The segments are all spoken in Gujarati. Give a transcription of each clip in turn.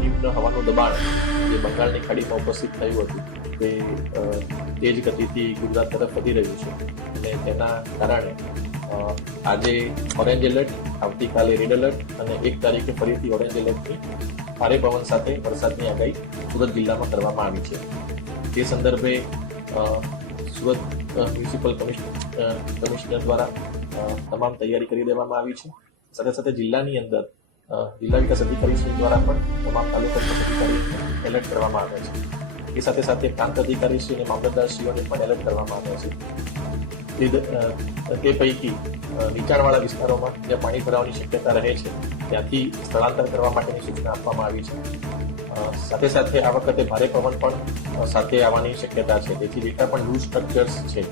નિમ્ન હવાનું દબાણ જે બંગાળની ખાડીમાં ઉપસ્થિત થયું હતું તે તેજ ગતિથી ગુજરાત તરફ વધી રહ્યું છે અને તેના કારણે આજે ઓરેન્જ એલર્ટ, આવતીકાલે રેડ એલર્ટ અને 1 તારીખે ફરીથી ઓરેન્જ એલર્ટની ભારે પવન સાથે વરસાદની આગાહી સુરત જિલ્લામાં કરવામાં આવી છે. તે સંદર્ભે સુરત મ્યુનિસિપલ કમિશનર દ્વારા તમામ તૈયારી કરી દેવામાં આવી છે. સાથે સાથે જિલ્લાની અંદર જિલ્લા વિકાસ અધિકારી દ્વારા પણ તમામ તાલુકા અધિકારીઓને એલર્ટ કરવામાં આવ્યા છે. એ સાથે સાથે પ્રાંત અધિકારીશ્રી અને મામલતદારશ્રીઓને પણ એલર્ટ કરવામાં આવ્યા છે. તે પૈકી નીચાણવાળા વિસ્તારોમાં જ્યાં પાણી ભરાવાની શક્યતા રહે છે ત્યાંથી સ્થળાંતર કરવા માટેની સૂચના આપવામાં આવી છે. સાથે સાથે આ વખતે ભારે પવન પણ સાથે આવવાની શક્યતા છે. તેથી જેટલા પણ લૂઝ સ્ટ્રક્ચર્સ છે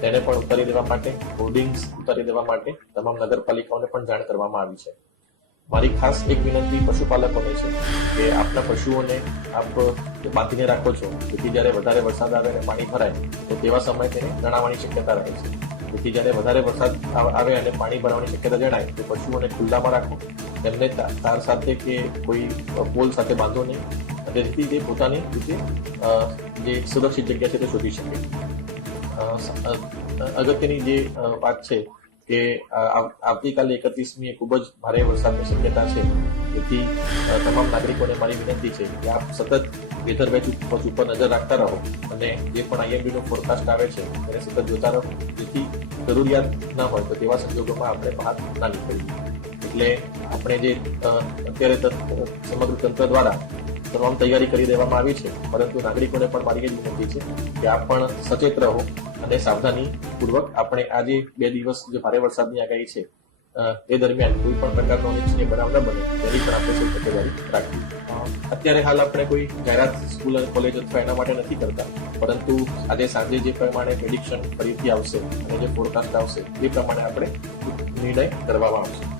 તેને પણ ઉતારી દેવા માટે, હોર્ડિંગ્સ ઉતારી દેવા માટે તમામ નગરપાલિકાઓને પણ જાણ કરવામાં આવી છે. મારી ખાસ એક વિનંતી પશુપાલકોને છે કે આપના પશુઓને આપ બાંધીને રાખો છો, જેથી જ્યારે વધારે વરસાદ આવે અને પાણી ભરાય તો તેવા સમયે તેને જણાવવાની શક્યતા રહે છે. જેથી જ્યારે વધારે વરસાદ આવે અને પાણી ભરાવાની શક્યતા જણાય તો પશુઓને ખુલ્લામાં રાખો, તેમને તાર સાથે કે કોઈ પોલ સાથે બાંધો નહીં, જેથી તે પોતાની રીતે જે સુરક્ષિત જગ્યા છે તે શોધી શકે. અગત્યની જે વાત છે કે આવતીકાલે 31મીએ ખૂબ જ ભારે વરસાદની શક્યતા છે. તેથી તમામ નાગરિકોને મારી વિનંતી છે કે આપ સતત વેધર વોચ ઉપર નજર રાખતા રહો અને જે પણ IMDનો ફોરકાસ્ટ આવે છે તેને સતત જોતા રહો, જેથી જરૂરિયાત ના હોય તો તેવા સંજોગોમાં આપણે બહાર ના નીકળીએ. એટલે આપણે જે અત્યારે સમગ્ર તંત્ર દ્વારા તમામ તૈયારી કરી દેવામાં આવી છે, પરંતુ નાગરિકોને પણ મારી એ જ વિનંતી છે કે આપ પણ સચેત રહો અને સાવધાની પૂર્વક આપણે આજે 2 દિવસ જે ભારે વરસાદની આગાહી છે એ દરમિયાન કોઈ પણ પ્રકારનો અનિચ્છનીય બનાવ ન બને તેની પણ આપણે સૌ તકેદારી રાખવી. અત્યારે હાલ આપણે કોઈ જાહેરાત સ્કૂલ અને કોલેજ અથવા એના માટે નથી કરતા, પરંતુ આજે સાંજે જે પ્રમાણે પ્રેડિક્શન ફરીથી આવશે અને જે ફોરકાસ્ટ આવશે એ પ્રમાણે આપણે નિર્ણય કરવામાં આવશે.